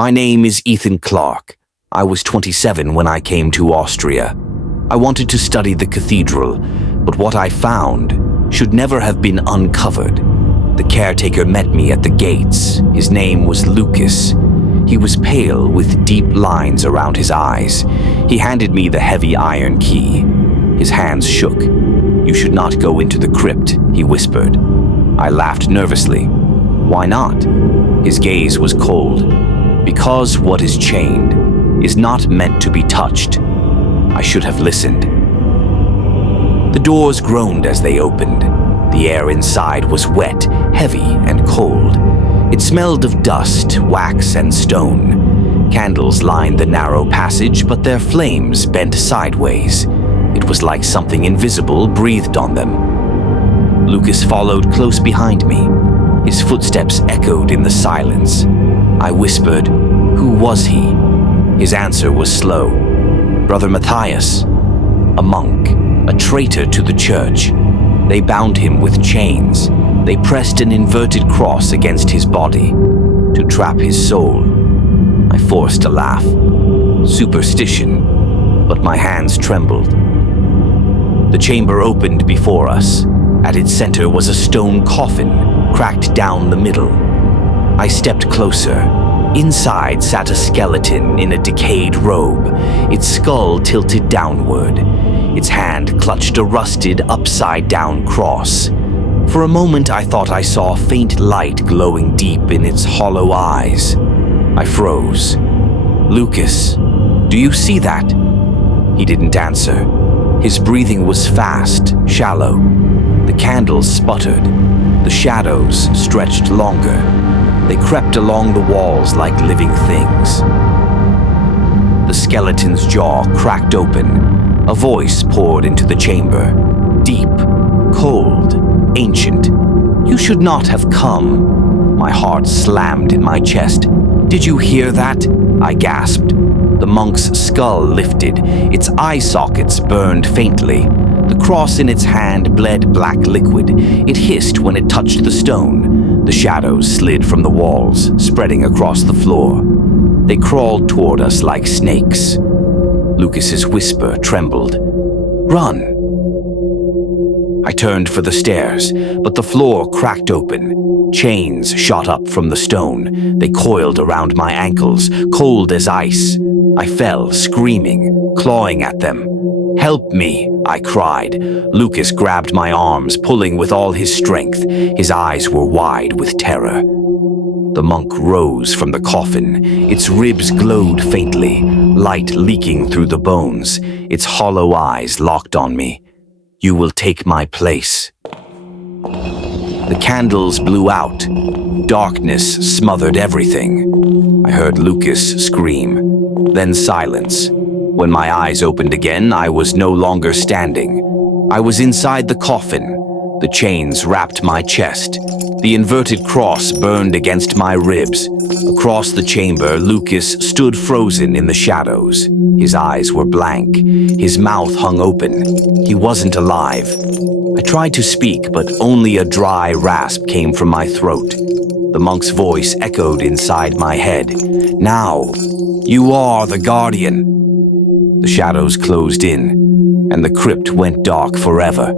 My name is Ethan Clark. I was 27 when I came to Austria. I wanted to study the Cathedral, but what I found should never have been uncovered. The caretaker met me at the gates. His name was Lucas. He was pale with deep lines around his eyes. He handed me the heavy iron key. His hands shook. "You should not go into the crypt," he whispered. I laughed nervously. "Why not?" His gaze was cold. "Because what is chained is not meant to be touched." I should have listened. The doors groaned as they opened. The air inside was wet, heavy, and cold. It smelled of dust, wax, and stone. Candles lined the narrow passage, but their flames bent sideways. It was like something invisible breathed on them. Lucas followed close behind me. His footsteps echoed in the silence. I whispered, "Who was he?" His answer was slow. "Brother Matthias, a monk, a traitor to the church. They bound him with chains. They pressed an inverted cross against his body to trap his soul." I forced a laugh. Superstition, but my hands trembled. The chamber opened before us. At its center was a stone coffin, cracked down the middle. I stepped closer. Inside sat a skeleton in a decayed robe, its skull tilted downward. Its hand clutched a rusted, upside-down cross. For a moment I thought I saw a faint light glowing deep in its hollow eyes. I froze. "Lucas, do you see that?" He didn't answer. His breathing was fast, shallow. The candles sputtered. The shadows stretched longer. They crept along the walls like living things. The skeleton's jaw cracked open. A voice poured into the chamber. Deep, cold, ancient. "You should not have come." My heart slammed in my chest. "Did you hear that?" I gasped. The monk's skull lifted. Its eye sockets burned faintly. The cross in its hand bled black liquid. It hissed when it touched the stone. The shadows slid from the walls, spreading across the floor. They crawled toward us like snakes. Lucas's whisper trembled. "Run!" I turned for the stairs, but the floor cracked open. Chains shot up from the stone. They coiled around my ankles, cold as ice. I fell, screaming, clawing at them. "Help me!" I cried. Lucas grabbed my arms, pulling with all his strength. His eyes were wide with terror. The monk rose from the coffin. Its ribs glowed faintly, light leaking through the bones. Its hollow eyes locked on me. "You will take my place." The candles blew out. Darkness smothered everything. I heard Lucas scream, then silence. When my eyes opened again, I was no longer standing. I was inside the coffin. The chains wrapped my chest. The inverted cross burned against my ribs. Across the chamber, Lucas stood frozen in the shadows. His eyes were blank. His mouth hung open. He wasn't alive. I tried to speak, but only a dry rasp came from my throat. The monk's voice echoed inside my head. "Now, you are the guardian." The shadows closed in, and the crypt went dark forever.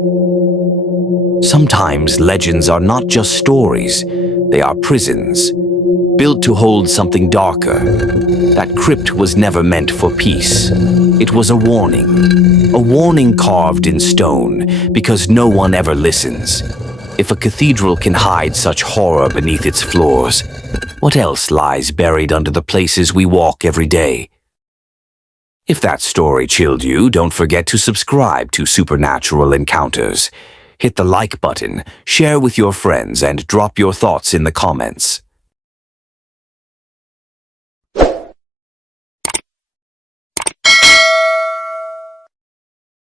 Sometimes legends are not just stories, they are prisons, built to hold something darker. That crypt was never meant for peace. It was a warning carved in stone, because no one ever listens. If a cathedral can hide such horror beneath its floors, what else lies buried under the places we walk every day? If that story chilled you, don't forget to subscribe to Supernatural Encounters. Hit the like button, share with your friends, and drop your thoughts in the comments.